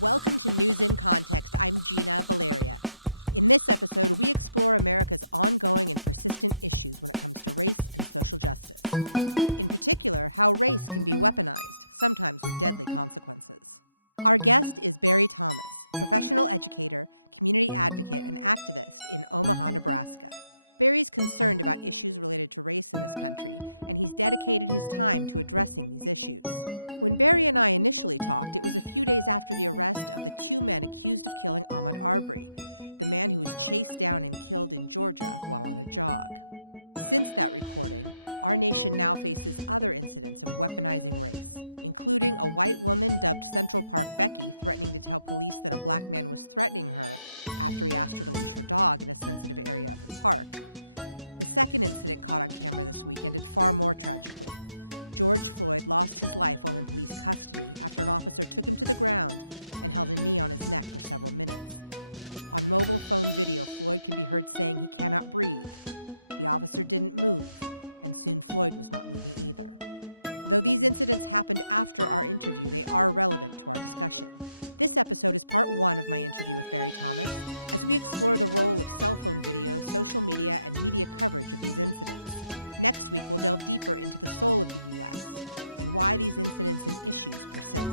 Welcome to News in Context. I'm Gina Valeria. In this episode, we explore America's ongoing and persistent issues when it comes to race and social justice. In particular, how race can be weaponized, sometimes with deadly consequences. Our guest is Barry Thomas, professional educator, community advocate, and activist in Omaha, Nebraska. Barry's concerned about issues related to race in this country, and he's dedicated his time to addressing these issues. When Barry and I initially talked, it was a few days after the arrest of the two men accused of killing Ahmaud Arbery, the man who was chased down and killed in Georgia while on a jog. Since that recording, our nation now faces other incidents of weaponizing race, including a white woman dubbed Central Park Becky threatening to tell police that a black man was threatening her after he asked her to leash her dog in a sensitive area of the park. The second incident caught on camera this week ended far more tragically. George Floyd lost his life while in police custody after an officer took him to the ground and held a knee on his neck for several minutes. On mobile phone video, Floyd can be heard saying he cannot breathe. The officer didn't move, and soon Floyd was not moving either. Though these incidents happened after our interview, they are relevant to our discussion. This episode is part one of my interview with Barry Thomas, as we explore the role of cell phone video, social media, and media coverage of these incidents. Next week, we'll delve deeper into the soul of the U.S. and why these incidents and issues persist.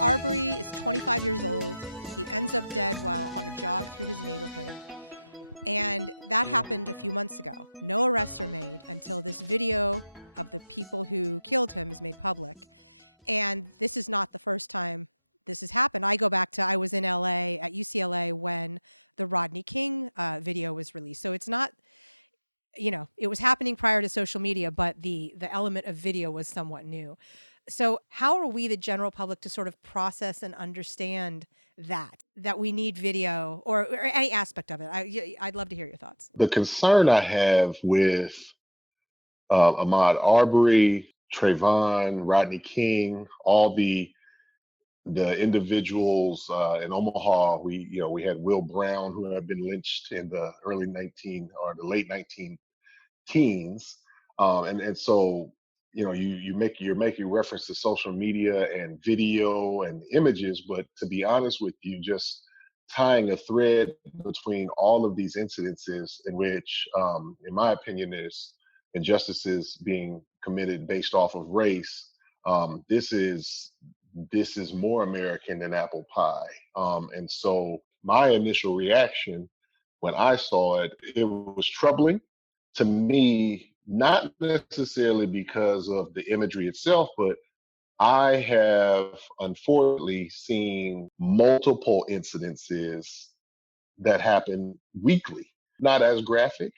Arbery is 25 years old. He ends up dead while on a jog through his neighborhood. And that happened a few months ago. No arrests are made until this video of the people who killed him is made public. And this is not the first time this has happened. I go back to, I was in LA at UCLA when the Rodney King video was released. So it's not, it was happening prior to social media, but the element of video was somewhat new. So how are we, the general public, to sort of process and understand that we need video or any aspect of it? I'd love to hear your thoughts. The concern I have with Ahmaud Arbery, Trayvon, Rodney King, all the individuals in Omaha. We had Will Brown, who had been lynched in the the late 19 teens, and so you're making reference to social media and video and images, but to be honest with you, just tying a thread between all of these incidences in which, in my opinion, there's injustices being committed based off of race. This is more American than apple pie. And so my initial reaction when I saw it, it was troubling to me, not necessarily because of the imagery itself, but I have unfortunately seen multiple incidences that happen weekly, not as graphic,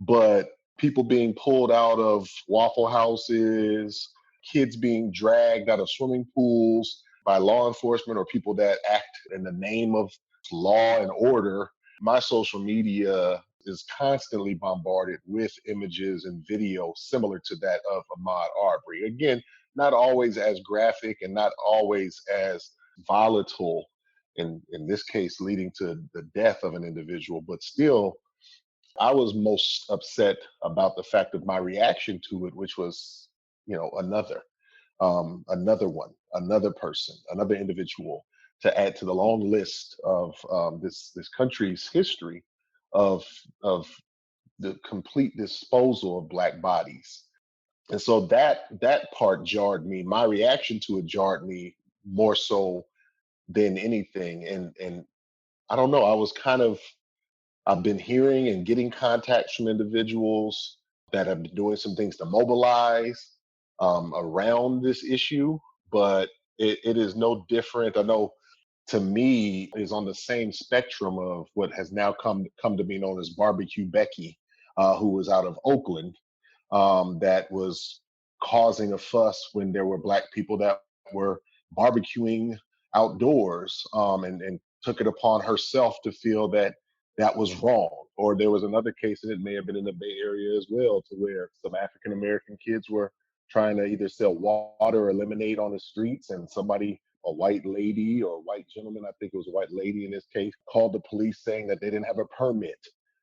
but people being pulled out of Waffle Houses, kids being dragged out of swimming pools by law enforcement or people that act in the name of law and order. My social media is constantly bombarded with images and video similar to that of Ahmaud Arbery. Again, not always as graphic and not always as volatile, in this case leading to the death of an individual, but still I was most upset about the fact of my reaction to it, which was, another one, another person, another individual to add to the long list of this country's history of the complete disposal of Black bodies. And so that part jarred me. My reaction to it jarred me more so than anything. And I don't know. I've been hearing and getting contacts from individuals that have been doing some things to mobilize around this issue, but it is no different. I know, to me, is on the same spectrum of what has now come to be known as Barbecue Becky, who was out of Oakland, that was causing a fuss when there were Black people that were barbecuing outdoors, and took it upon herself to feel that that was wrong. Or there was another case, and it may have been in the Bay Area as well, to where some African American kids were trying to either sell water or lemonade on the streets, and somebody, a white lady or a white gentleman, I think it was a white lady in this case, called the police saying that they didn't have a permit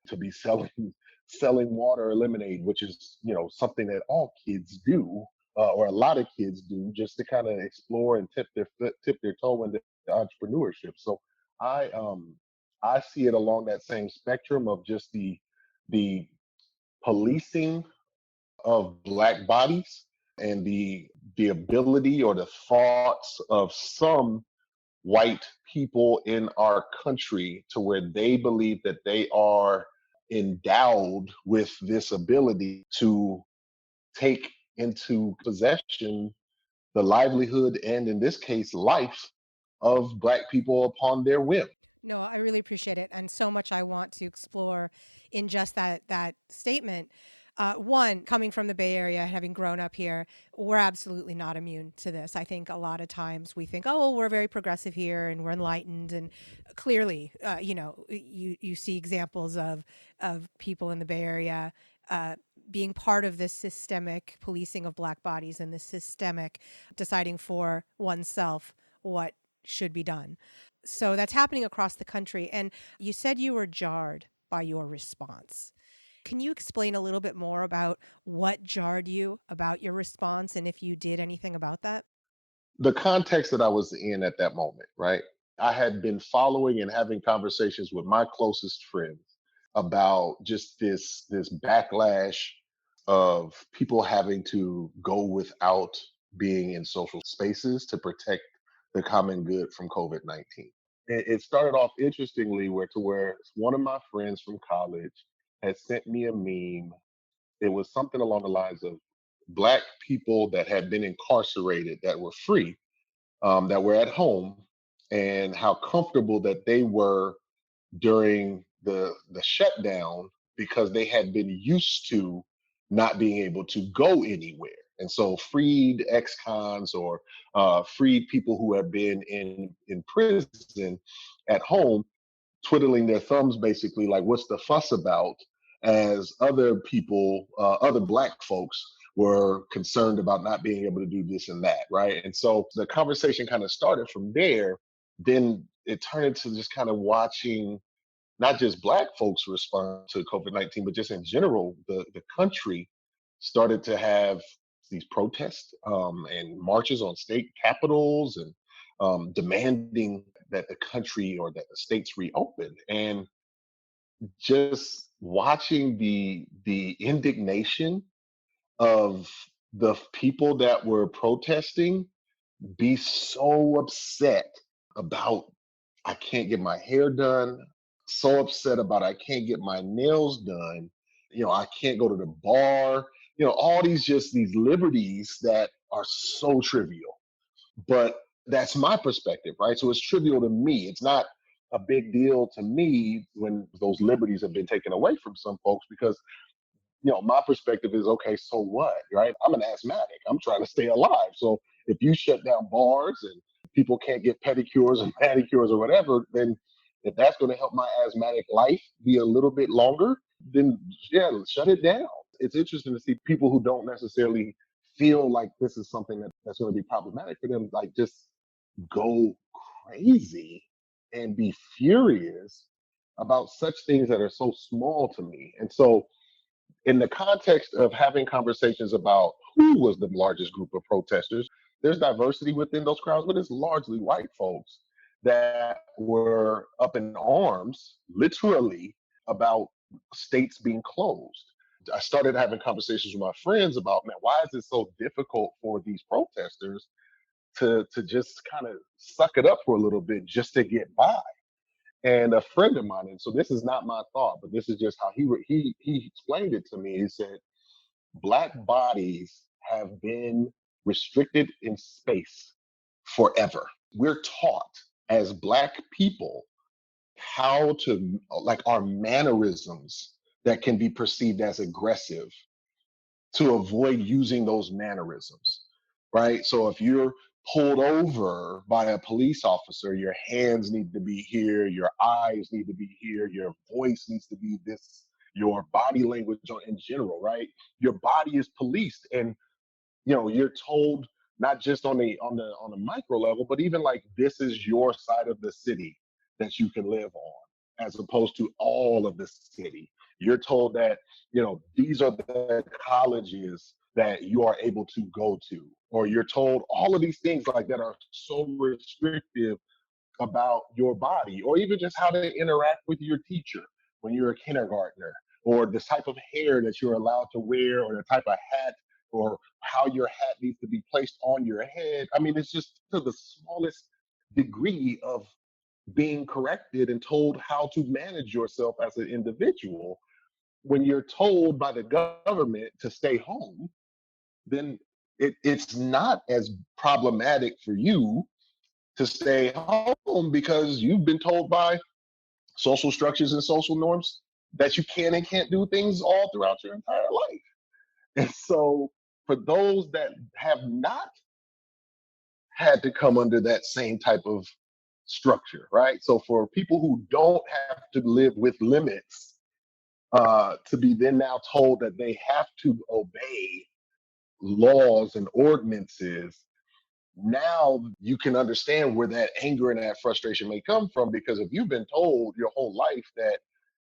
to be selling selling water or lemonade, which is, something that all kids do, or a lot of kids do, just to kind of explore and tip their toe into entrepreneurship. So I um I see it along that same spectrum of just the policing of black bodies and the ability or the thoughts of some white people in our country to where they believe that they are endowed with this ability to take into possession the livelihood and, in this case, life of black people upon their whim. No, I really appreciate it, and so much I want to explore in just that statement. One, coming from the Bay Area, having grown up here, we're absolutely not immune to this. I think a lot of times we think, oh, we're very progressive here and we're enlightened, and clearly, you see examples of people in the Bay Area. Being part of this systemic policing of black bodies and this systemic deciding for oneself what should be done. So that's happening across the country. And you said you were jarred by your response. Can you explain a little bit more about what jarred you about your response and if you did anything about that? The context that I was in at that moment, right? I had been following and having conversations with my closest friends about just this backlash of people having to go without being in social spaces to protect the common good from COVID-19. It started off interestingly where one of my friends from college had sent me a meme. It was something along the lines of black people that had been incarcerated that were free, that were at home, and how comfortable that they were during the shutdown because they had been used to not being able to go anywhere. And so freed ex-cons or freed people who have been in prison at home, twiddling their thumbs basically like, what's the fuss about, as other people, other black folks were concerned about not being able to do this and that, right? And so the conversation kind of started from there. Then it turned into just kind of watching not just black folks respond to COVID-19, but just in general, the country started to have these protests, and marches on state capitals, and demanding that the country or that the states reopen. And just watching the indignation of the people that were protesting be so upset about, I can't get my hair done, so upset about I can't get my nails done, I can't go to the bar, all these liberties that are so trivial. But that's my perspective, right? So it's trivial to me. It's not a big deal to me when those liberties have been taken away from some folks, because my perspective is, okay, so what, right? I'm an asthmatic. I'm trying to stay alive. So if you shut down bars and people can't get pedicures and manicures or whatever, then if that's going to help my asthmatic life be a little bit longer, then yeah, shut it down. It's interesting to see people who don't necessarily feel like this is something that's going to be problematic for them, like just go crazy and be furious about such things that are so small to me. And so in the context of having conversations about who was the largest group of protesters, there's diversity within those crowds, but it's largely white folks that were up in arms, literally, about states being closed. I started having conversations with my friends about, man, why is it so difficult for these protesters to just kind of suck it up for a little bit just to get by? And a friend of mine, and so this is not my thought, but this is just how he explained it to me. He said, black bodies have been restricted in space forever. We're taught as black people how to, like, our mannerisms that can be perceived as aggressive, to avoid using those mannerisms, right? So if you're pulled over by a police officer, your hands need to be here, your eyes need to be here, your voice needs to be this, your body language in general, right? Your body is policed, and you're told not just on the micro level, but even like, this is your side of the city that you can live on, as opposed to all of the city. You're told that, these are the colleges that you are able to go to, or you're told all of these things like that are so restrictive about your body, or even just how to interact with your teacher when you're a kindergartner, or the type of hair that you're allowed to wear, or the type of hat, or how your hat needs to be placed on your head. I mean, it's just to the smallest degree of being corrected and told how to manage yourself as an individual. When you're told by the government to stay home, then it's not as problematic for you to stay home because you've been told by social structures and social norms that you can and can't do things all throughout your entire life. And so, for those that have not had to come under that same type of structure, right? So, for people who don't have to live with limits, to be then now told that they have to obey laws and ordinances, now you can understand where that anger and that frustration may come from, because if you've been told your whole life that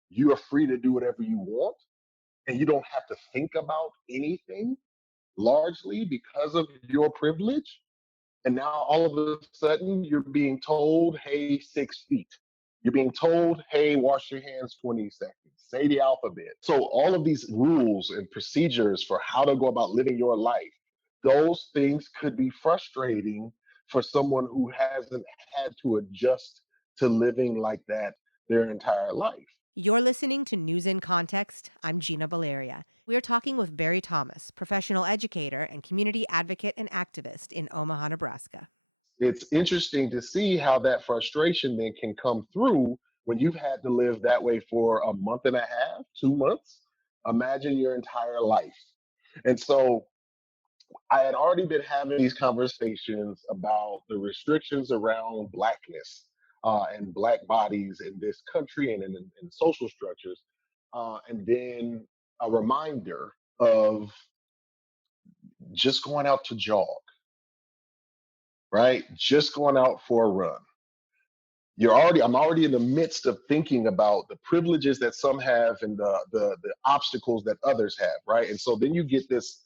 you are free to do whatever you want and you don't have to think about anything, largely because of your privilege, and now all of a sudden you're being told, hey, 6 feet. You're being told, hey, wash your hands 20 seconds, say the alphabet. So all of these rules and procedures for how to go about living your life, those things could be frustrating for someone who hasn't had to adjust to living like that their entire life. You're listening to News in Context. I'm Gina Valeria. We're talking with Barry Thomas, professional educator and community advocate and activist in Omaha, Nebraska. It's interesting to see how that frustration then can come through when you've had to live that way for a month and a half, 2 months. Imagine your entire life. And so I had already been having these conversations about the restrictions around Blackness and Black bodies in this country and in social structures. And then a reminder of just going out to jog, right? Just going out for a run. I'm already in the midst of thinking about the privileges that some have and the obstacles that others have, right? And so then you get this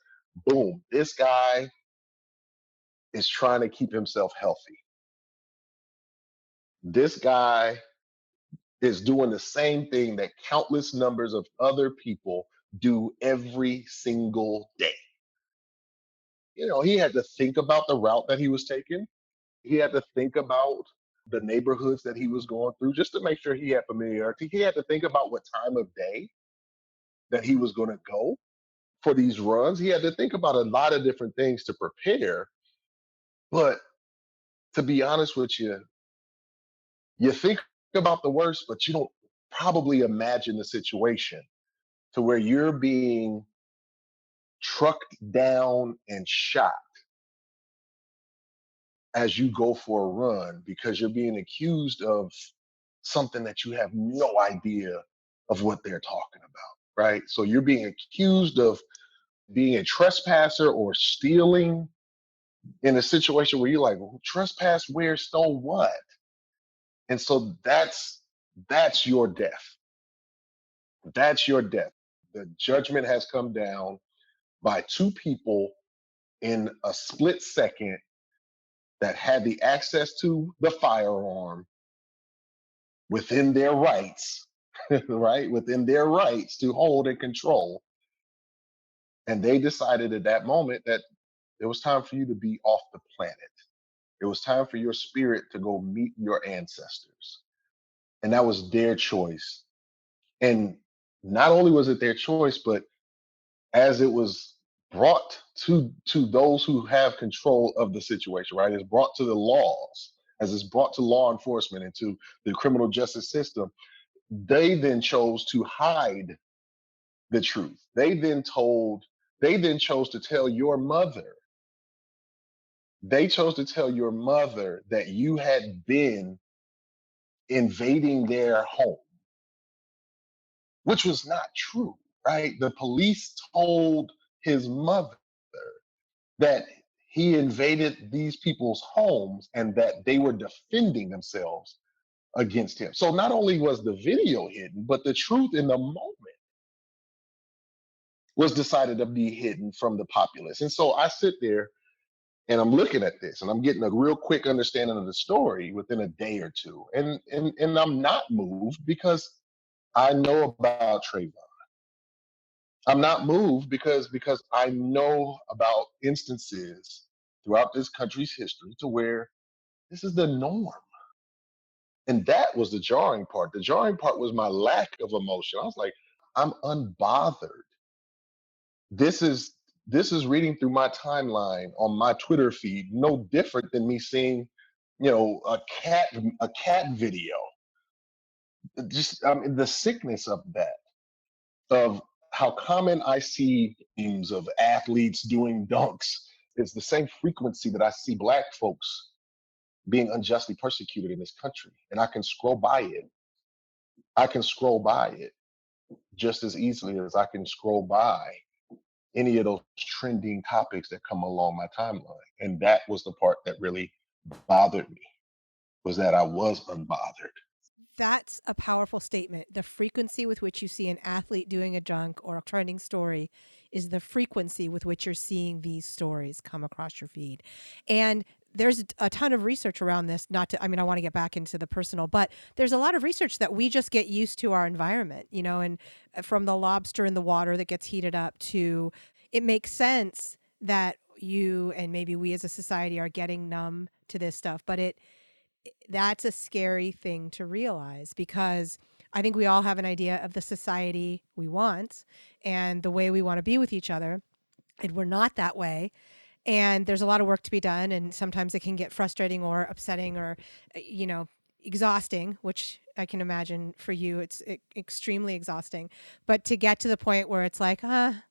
boom, this guy is trying to keep himself healthy. This guy is doing the same thing that countless numbers of other people do every single day. He had to think about the route that he was taking. He had to think about the neighborhoods that he was going through just to make sure he had familiarity. He had to think about what time of day that he was going to go for these runs. He had to think about a lot of different things to prepare. But to be honest with you, you think about the worst, but you don't probably imagine the situation to where you're being trucked down and shot as you go for a run because you're being accused of something that you have no idea of what they're talking about, right? So you're being accused of being a trespasser or stealing in a situation where you're like, well, trespass where, stole what? And so that's your death. That's your death. The judgment has come down by two people in a split second that had the access to the firearm within their rights, right? Within their rights to hold and control. And they decided at that moment that it was time for you to be off the planet. It was time for your spirit to go meet your ancestors. And that was their choice. And not only was it their choice, but as it was brought to those who have control of the situation, right? It's brought to the laws, as it's brought to law enforcement and to the criminal justice system. They then chose to hide the truth. They then chose to tell your mother. They chose to tell your mother that you had been invading their home, which was not true, right? The police told his mother that he invaded these people's homes and that they were defending themselves against him. So not only was the video hidden, but the truth in the moment was decided to be hidden from the populace. And so I sit there and I'm looking at this and I'm getting a real quick understanding of the story within a day or two. And I'm not moved because I know about Trayvon. I'm not moved because I know about instances throughout this country's history to where this is the norm. And that was the jarring part. The jarring part was my lack of emotion. I was like, I'm unbothered. This is reading through my timeline on my Twitter feed, no different than me seeing, a cat video. Just the sickness of that, of how common I see memes of athletes doing dunks is the same frequency that I see Black folks being unjustly persecuted in this country. And I can scroll by it. I can scroll by it just as easily as I can scroll by any of those trending topics that come along my timeline. And that was the part that really bothered me, was that I was unbothered. That's a powerful statement. The frequency with which you see an athlete doing a dunk or a trending story is the frequency with which you're seeing these stories come across your feed. And there's a ton of research around this. Not to, I mean, I want to get back into the personal, but there's a lot of research that we just get used to our environment, and from the lobster in the water that gets heated up to it makes sense that you and maybe we as a society are getting numb to this stuff, but that's a scary thing to realize because I think we all have an idea of the society we want and the way we want to be with each other. And we're not that way. And there's a lot of work to be done. And sometimes it can get frustrating or upsetting or, exhausting, which I can imagine for you, it's extremely exhausting. But to get to the point where it's like, for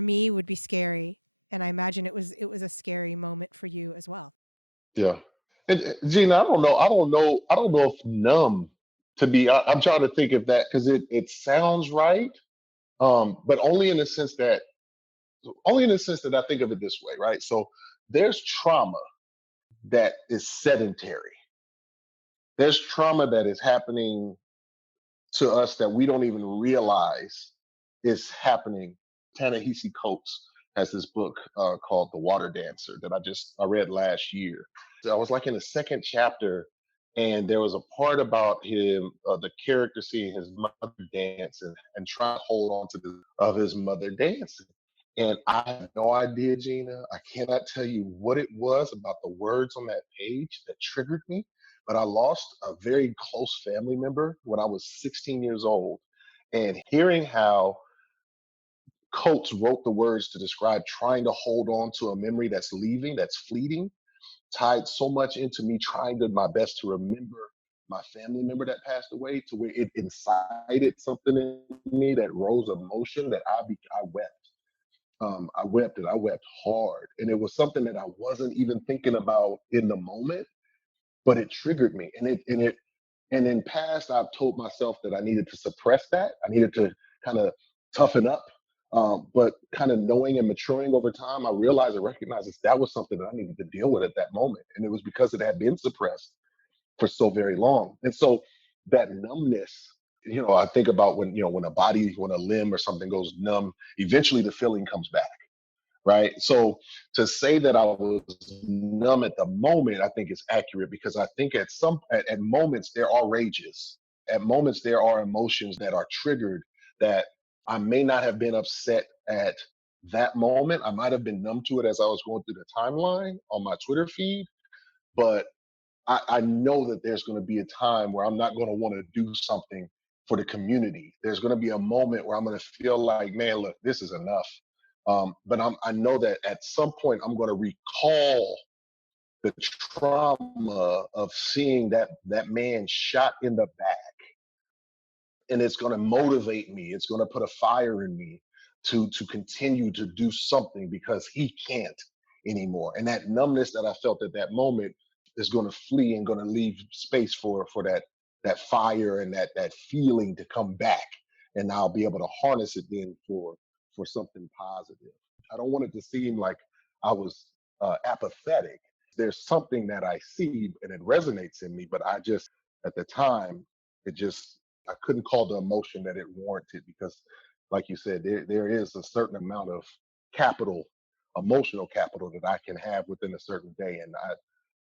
me would be scary. And I imagine it was a scary moment for you as well. Yeah. And Gina, I don't know if numb to be. I'm trying to think of that because it sounds right, but only in the sense that I think of it this way, right? So there's trauma that is sedentary. There's trauma that is happening to us that we don't even realize is happening. Ta-Nehisi Coates has this book called The Water Dancer that I read last year. So I was like in the second chapter, and there was a part about him, the character seeing his mother dance and trying to hold on to of his mother dancing. And I have no idea, Gina. I cannot tell you what it was about the words on that page that triggered me, but I lost a very close family member when I was 16 years old. And hearing how Coates wrote the words to describe trying to hold on to a memory that's leaving, that's fleeting, tied so much into me trying to my best to remember my family member that passed away, to where it incited something in me that rose emotion that I wept. I wept, and I wept hard. And it was something that I wasn't even thinking about in the moment, but it triggered me. And in past, I've told myself that I needed to suppress that. I needed to kind of toughen up. But kind of knowing and maturing over time, I realized and recognized that was something that I needed to deal with at that moment. And it was because it had been suppressed for so very long. And so that numbness, I think about when a limb or something goes numb, eventually the feeling comes back, right? So to say that I was numb at the moment, I think is accurate, because I think at moments there are rages. At moments there are emotions that are triggered that I may not have been upset at that moment. I might have been numb to it as I was going through the timeline on my Twitter feed, but I know that there's going to be a time where I'm not going to want to do something for the community. There's going to be a moment where I'm going to feel like, man, look, this is enough. But I know that at some point I'm going to recall the trauma of seeing that man shot in the back, and it's going to motivate me. It's going to put a fire in me to continue to do something because he can't anymore. And that numbness that I felt at that moment is going to flee and going to leave space for that fire and that feeling to come back, and I'll be able to harness it then for something positive. I don't want it to seem like I was apathetic. There's something that I see and it resonates in me, but I just, at the time, it just, I couldn't call the emotion that it warranted, because like you said, there is a certain amount of capital, emotional capital that I can have within a certain day, and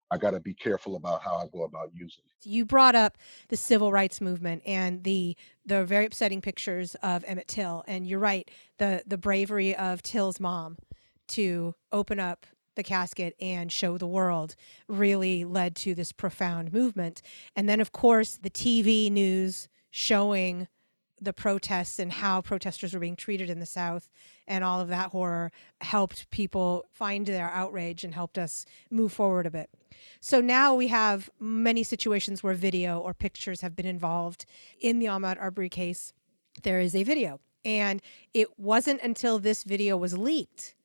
I got to be careful about how I go about using it. You brought up the civil rights movement and the very upsetting pictures of Emmett Till, and you're right, the bravery of Till's mom to open up the casket and show the world really led to this profound movement. And then, of course, the TV news showing the protests and how protesters were being treated in the South and all of that horror helped people find their outrage and helped us move forward a bit. So now we have many situations where video or pictures have been involved. In the Ahmaud Arbery case, there is a video. And it wasn't until this video was leaked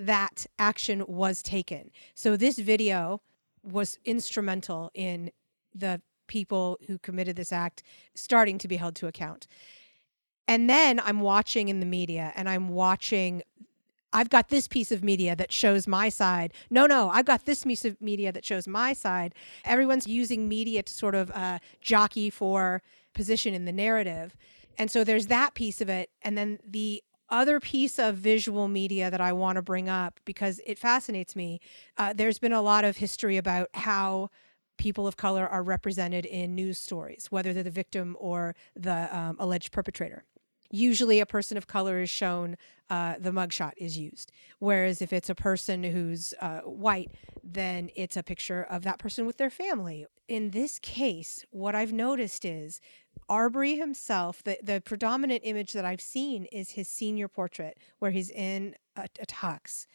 that action was taken. So this video was instrumental in the people who committed this act starting to be held to account. And then I'm watching in the media and I've got this piece of media that shows my side. No, I've got this piece of media that shows my side. Everyone's using media to sort of jockey for position in the narrative. And so there's that piece of it. And then the other piece of visual media that I want to bring up because it fascinates me. There's been a lot of history about how people of color are represented in news stories, whether they're the victim or the alleged perpetrator. Usually a person of color is shown, the mugshot is used. Whereas if it's a person who's white, then it's a picture of that person with their family. In this case, what I've noticed is Arbery himself, the predominant image that I've seen is his senior portrait where he's in a tux.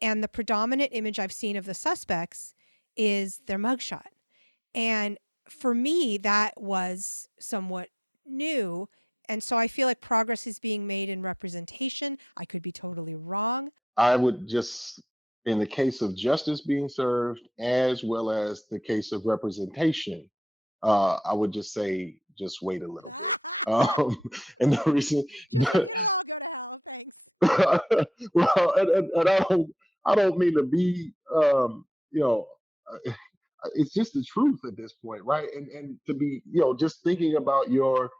And the predominant image I've seen of the suspects is their mugshot. And for me, that was somewhat new. And so I feel like progress is being made in representation. I could be totally wrong. I would just, in the case of justice being served, as well as the case of representation, I would just say, just wait a little bit. And the reason, Just it'll all go to hell. Thanks. well, and I don't mean to be, you know, uh, it's just the truth at this point, right? And to be, just thinking about you're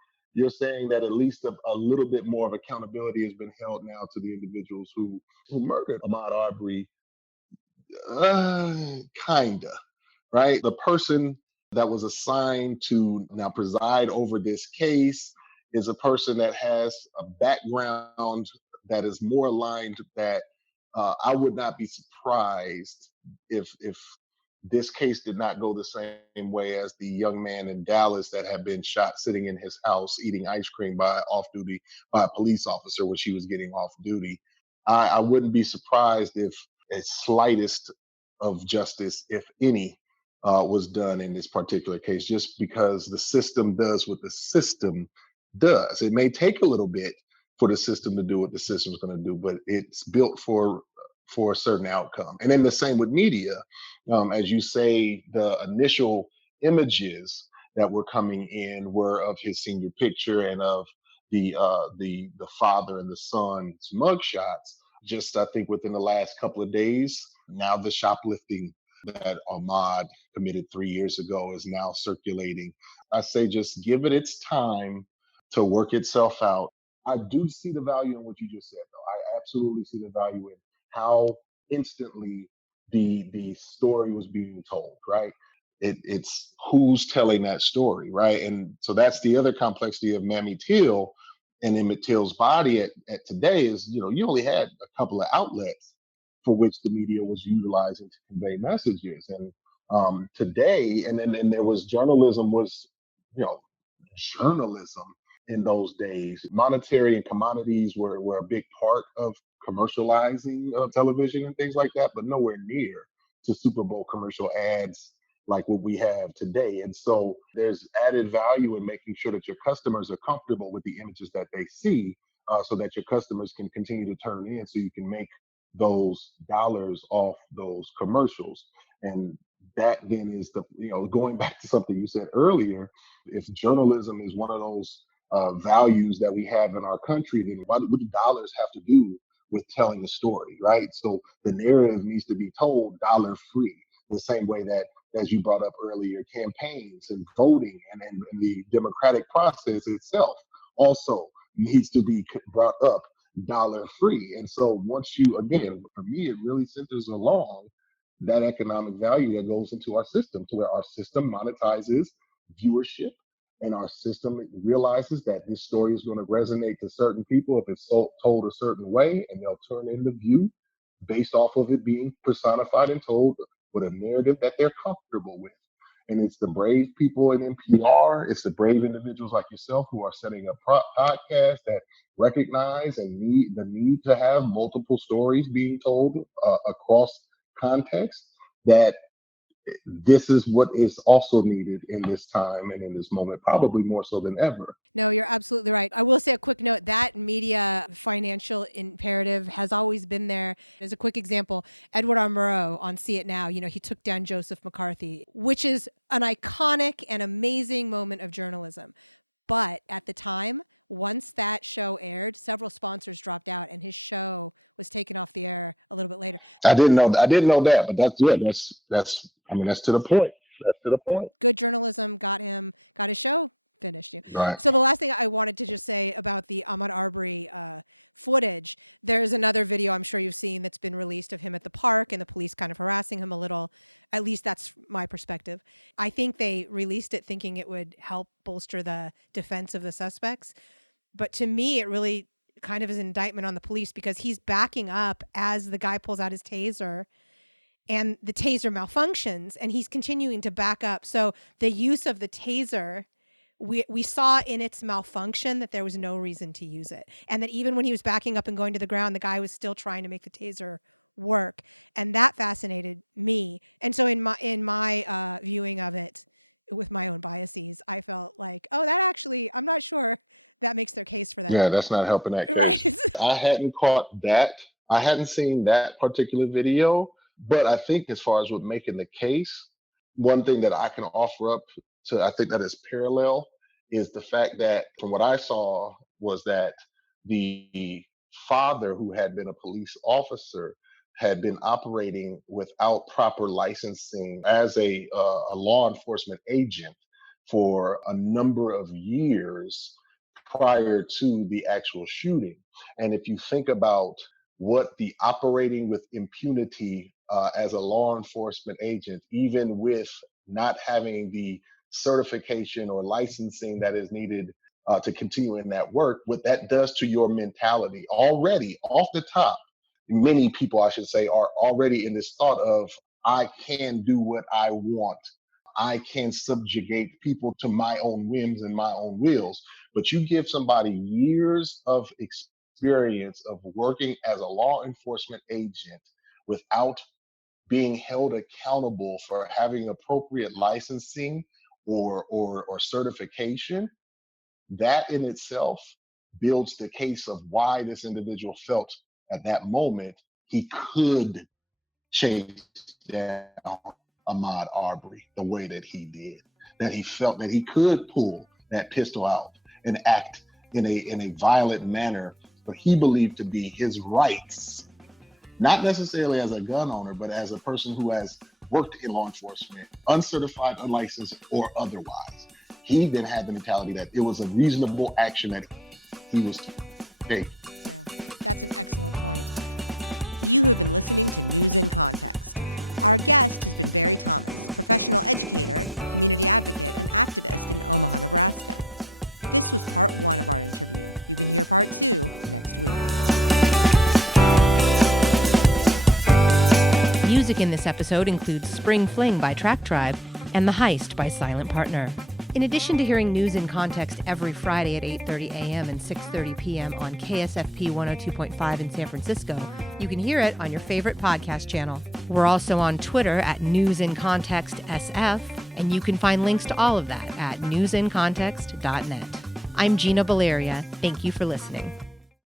saying that at least a little bit more of accountability has been held now to the individuals who murdered Ahmaud Arbery, kinda, right? The person that was assigned to now preside over this case is a person that has a background that is more aligned that I would not be surprised if this case did not go the same way as the young man in Dallas that had been shot sitting in his house eating ice cream by a police officer when she was getting off duty. I wouldn't be surprised if a slightest of justice, if any, was done in this particular case, just because the system does what the system does. It may take a little bit for the system to do what the system's going to do, but it's built for a certain outcome. And then the same with media, as you say, the initial images that were coming in were of his senior picture and of the father and the son's mugshots. Just I think within the last couple of days, now the shoplifting that Ahmaud committed 3 years ago is now circulating. I say just give it its time to work itself out. I do see the value in what you just said, though. I absolutely see the value in how instantly the story was being told, right? It's who's telling that story, right? And so that's the other complexity of Mammy Till and Emmett Till's body at today is, you only had a couple of outlets for which the media was utilizing to convey messages. And today, and there was you know, journalism in those days. Monetary and commodities were a big part of commercializing television and things like that, but nowhere near to Super Bowl commercial ads like what we have today. And so there's added value in making sure that your customers are comfortable with the images that they see, so that your customers can continue to turn in so you can make those dollars off those commercials. And that then is going back to something you said earlier, if journalism is one of those values that we have in our country, then what do dollars have to do with telling a story, right? So the narrative needs to be told dollar free, the same way that, as you brought up earlier, campaigns and voting and the democratic process itself also needs to be brought up dollar free. And so once you, again, for me, it really centers along that economic value that goes into our system, to where our system monetizes viewership, and our system realizes that this story is going to resonate to certain people if it's told a certain way, and they'll turn in the view based off of it being personified and told with a narrative that they're comfortable with. And it's the brave people in NPR, it's the brave individuals like yourself who are setting up podcasts that recognize and need the need to have multiple stories being told across context, that this is what is also needed in this time and in this moment, probably more so than ever. No, you're absolutely right. I will say a quick note, that media financial imperative has always been there. As a quick example, Edward R. Murrow on See It Now, he took down Joseph McCarthy, which is an iconic and amazing moment of journalism. But at the time, once that show aired, several sponsors dropped out and his show was taken off the air a little bit later. I didn't know that, but that's good. That's to the point. That's to the point. Good journalism got his show finished. Right. So the last thing I wanted to just say about the Ahmaud Arbery footage, there's another video I'm sure you've seen that's been released of him at the park and the police kind of harassing him a little. At least that's my perspective. I think they released it thinking it would help bolster the defense of the suspects. But to me, it really kind of is an indictment on the police, because he's backing up as the guy pulls out his taser and the taser malfunctions and he's continuing to back up. So the use of the taser, we saw in its malfunction that there was no reason to use it. And that even when he was backing up and going to the ground, the guy was still trying to make the taser work. And that fascinated me. And so in my viewing of it, with my own biases, I felt like, oh, that actually, I'm not sure that makes their case for that. Yeah, that's not helping that case. Right. I hadn't caught that. I hadn't seen that particular video, but I think as far as with making the case, one thing that I can offer up to, I think that is parallel, is the fact that from what I saw was that the father, who had been a police officer, had been operating without proper licensing as a law enforcement agent for a number of years prior to the actual shooting. And if you think about what the operating with impunity as a law enforcement agent, even with not having the certification or licensing that is needed to continue in that work, what that does to your mentality already off the top. Many people, I should say, are already in this thought of, I can do what I want. I can subjugate people to my own whims and my own wills. But you give somebody years of experience of working as a law enforcement agent without being held accountable for having appropriate licensing or certification, that in itself builds the case of why this individual felt at that moment he could chase down Ahmaud Arbery the way that he did, that he felt that he could pull that pistol out and act in a violent manner, but he believed to be his rights, not necessarily as a gun owner, but as a person who has worked in law enforcement, uncertified, unlicensed, or otherwise. He then had the mentality that it was a reasonable action that he was taking. Yeah, that's an excellent point. You have been listening to News in Context. Our guest has been Barry Thomas, professional educator, community advocate, and activist in Omaha, Nebraska. This was part 1 of our interview. You can hear part 2 next week. Music in this episode includes Spring Fling by Track Tribe and The Heist by Silent Partner. In addition to hearing News in Context every Friday at 8:30 a.m. and 6:30 p.m. on KSFP 102.5 in San Francisco, you can hear it on your favorite podcast channel. We're also on Twitter at News in Context SF, and you can find links to all of that at newsincontext.net. I'm Gina Valeria. Thank you for listening.